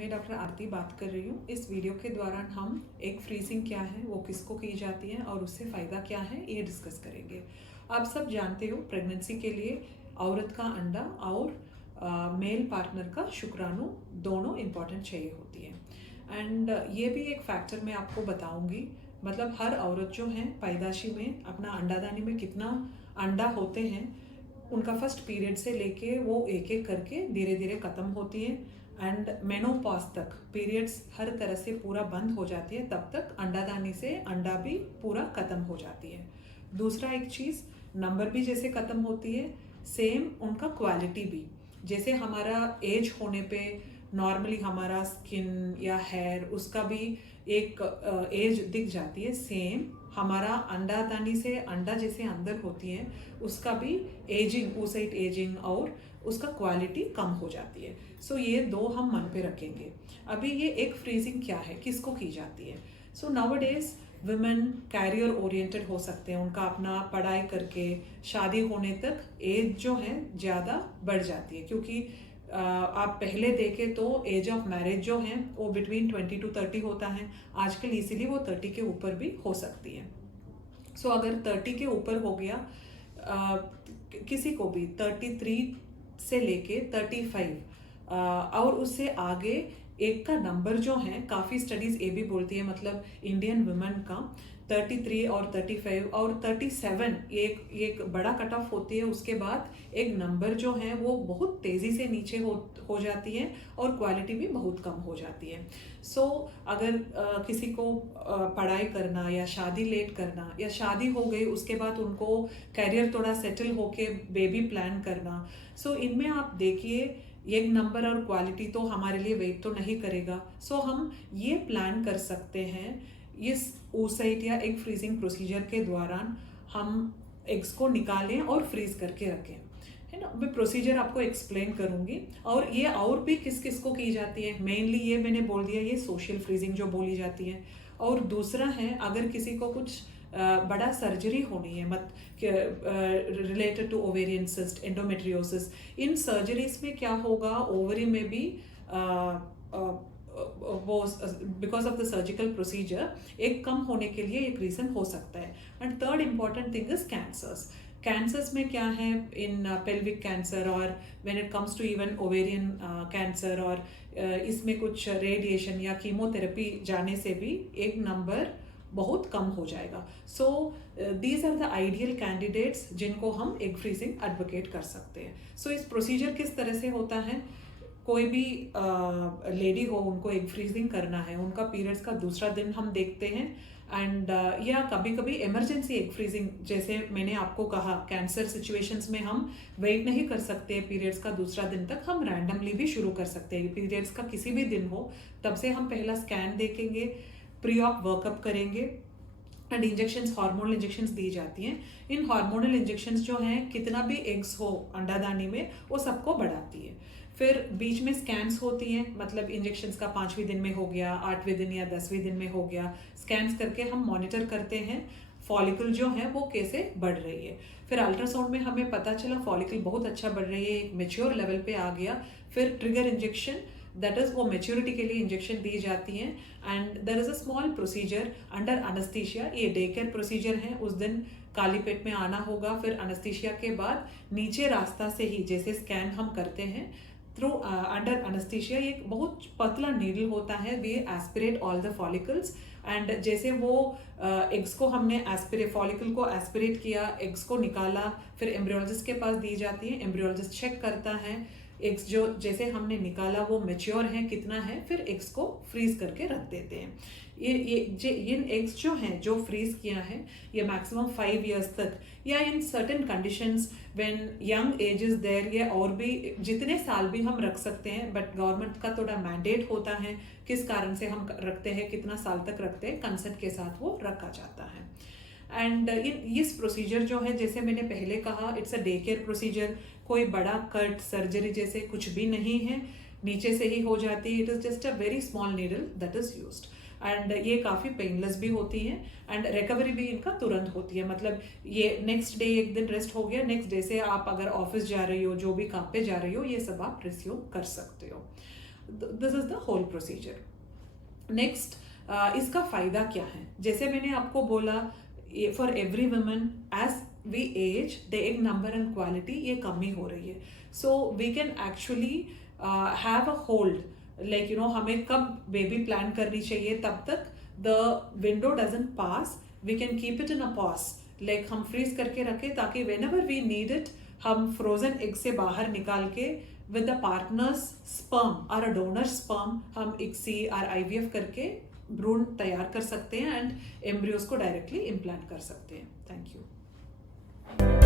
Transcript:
मैं डॉक्टर आरती बात कर रही हूँ। इस वीडियो के दौरान हम एग फ्रीजिंग क्या है, वो किसको की जाती है और उससे फ़ायदा क्या है, ये डिस्कस करेंगे। आप सब जानते हो प्रेगनेंसी के लिए औरत का अंडा और मेल पार्टनर का शुक्राणु दोनों इम्पॉर्टेंट चाहिए होती है। एंड ये भी एक फैक्टर मैं आपको बताऊंगी। मतलब हर औरत जो है पैदाशी में अपना अंडादानी में कितना अंडा होते हैं, उनका फर्स्ट पीरियड से लेके वो एक एक करके धीरे धीरे ख़त्म होती है एंड मेनोपॉज तक पीरियड्स हर तरह से पूरा बंद हो जाती है। तब तक अंडादानी से अंडा भी पूरा ख़त्म हो जाती है। दूसरा एक चीज़, नंबर भी जैसे ख़त्म होती है, सेम उनका क्वालिटी भी। जैसे हमारा एज होने पे नॉर्मली हमारा स्किन या हेयर उसका भी एक एज दिख जाती है, सेम हमारा अंडादानी से अंडा जैसे अंदर होती है उसका भी एजिंग, oocyte एजिंग और उसका क्वालिटी कम हो जाती है। सो ये दो हम मन पे रखेंगे। अभी ये एग फ्रीजिंग क्या है, किसको की जाती है? सो नाउअडेज वुमेन कैरियर ओरिएंटेड हो सकते हैं, उनका अपना पढ़ाई करके शादी होने तक एज जो है ज़्यादा बढ़ जाती है। क्योंकि आप पहले देखें तो एज ऑफ मैरिज जो है वो बिटवीन 20 to 30 होता है। आजकल इसीलिए वो 30 के ऊपर भी हो सकती है। सो अगर 30 के ऊपर हो गया, किसी को भी 33 से लेके 35 और उससे आगे एक का नंबर जो है, काफ़ी स्टडीज़ ये भी बोलती है, मतलब इंडियन वुमेन का 33 और 35 और 37 एक बड़ा कट ऑफ होती है। उसके बाद एक नंबर जो है वो बहुत तेज़ी से नीचे हो जाती है और क्वालिटी भी बहुत कम हो जाती है। सो अगर किसी को पढ़ाई करना या शादी लेट करना या शादी हो गई उसके बाद उनको करियर थोड़ा सेटल होके बेबी प्लान करना, सो इनमें आप देखिए एक नंबर और क्वालिटी तो हमारे लिए वेट तो नहीं करेगा। सो हम ये प्लान कर सकते हैं इस oocyte या एग फ्रीजिंग प्रोसीजर के दौरान हम एग्स को निकालें और फ्रीज करके रखें, है ना। मैं प्रोसीजर आपको एक्सप्लेन करूंगी। और ये और भी किस किस को की जाती है, मेनली ये मैंने बोल दिया, ये सोशल फ्रीजिंग जो बोली जाती है। और दूसरा है अगर किसी को कुछ बड़ा सर्जरी होनी है, मत related to ovarian cyst, endometriosis, in surgeries में क्या होगा, ओवरी में भी वो because of the surgical procedure एक कम होने के लिए एक रीज़न हो सकता है। And third important thing is cancers में क्या है, इन पेल्विक कैंसर और when it comes to even ovarian cancer, और इसमें कुछ रेडिएशन या कीमोथेरेपी जाने से भी एक नंबर बहुत कम हो जाएगा। So these are the ideal candidates जिनको हम एग फ्रीजिंग एडवोकेट कर सकते हैं। सो इस प्रोसीजर किस तरह से होता है, कोई भी लेडी हो उनको एग फ्रीजिंग करना है, उनका पीरियड्स का दूसरा दिन हम देखते हैं। एंड या कभी कभी इमरजेंसी एग फ्रीजिंग, जैसे मैंने आपको कहा कैंसर सिचुएशंस में हम वेट नहीं कर सकते पीरियड्स का दूसरा दिन तक, हम रैंडमली भी शुरू कर सकते हैं। पीरियड्स का किसी भी दिन हो तब से हम पहला स्कैन देखेंगे, प्री ऑप वर्कअप करेंगे एंड इंजेक्शंस, हार्मोनल इंजेक्शंस दी जाती हैं। इन हार्मोनल इंजेक्शंस जो हैं, कितना भी एग्स हो अंडादानी में वो सबको बढ़ाती है। फिर बीच में स्कैन्स होती हैं, मतलब इंजेक्शंस का 5वें दिन में हो गया, 8वें दिन या 10वें दिन में हो गया, स्कैन्स करके हम मॉनिटर करते हैं फॉलिकल जो है वो कैसे बढ़ रही है। फिर अल्ट्रासाउंड में हमें पता चला फॉलिकल बहुत अच्छा बढ़ रही है, एक मेच्योर लेवल पे आ गया। फिर ट्रिगर इंजेक्शन, दैट इज वो मेच्योरिटी के लिए इंजेक्शन दी जाती हैं। And there is a small procedure under anaesthesia, ये डे केयर प्रोसीजर है। उस दिन काली पेट में आना होगा। फिर अनेस्थीसिया के बाद नीचे रास्ता से ही जैसे स्कैन हम करते हैं थ्रू अंडर अनेस्थीसिया, एक बहुत पतला नीडल होता है, we aspirate all the follicles. And जैसे वो एग्स को हमने फॉलिकल को एस्पिरेट किया, एग्स को निकाला, फिर एम्ब्रियोलॉजिस्ट के पास दी जाती है। एम्ब्रियोलॉजिस्ट चेक करता है एग्स जो जैसे हमने निकाला वो मेच्योर है कितना है, फिर एग्स को फ्रीज करके रख देते हैं। इन एग्स जो हैं जो फ्रीज किया है, ये मैक्सिमम 5 years तक, या in certain conditions when young age is there, ये और भी जितने साल भी हम रख सकते हैं। बट गवर्नमेंट का थोड़ा मैंडेट होता है किस कारण से हम रखते हैं, कितना साल तक रखते हैं, कंसेंट के साथ वो रखा जाता है। एंड इस प्रोसीजर जो है, जैसे मैंने पहले कहा, it's a day care procedure, कोई बड़ा कट सर्जरी जैसे कुछ भी नहीं है, नीचे से ही हो जाती है। It is just a very small needle that is used. And ये काफ़ी पेनलेस भी होती हैं एंड रिकवरी भी इनका तुरंत होती है। मतलब ये नेक्स्ट डे एक दिन रेस्ट हो गया, नेक्स्ट डे से आप अगर ऑफिस जा रही हो, जो भी काम पे जा रही हो, ये सब आप रिस्यूम कर सकते हो। This is the whole procedure. Next, इसका फायदा क्या है? जैसे मैंने आपको बोला, for every woman as we age the egg number and quality ये कमी हो रही है. So we can actually have a hold, like हमें कब बेबी प्लान करनी चाहिए, तब तक the window doesn't pass, we can keep it in a pause, like हम फ्रीज करके रखें ताकि whenever we need it हम फ्रोजन एग से बाहर निकाल के विद द पार्टनर्स स्पर्म और अ डोनर स्पर्म हम ICSI और IVF करके भ्रूण तैयार कर सकते हैं एंड एम्ब्रियोज को डायरेक्टली इम्प्लांट कर सकते हैं. Thank you.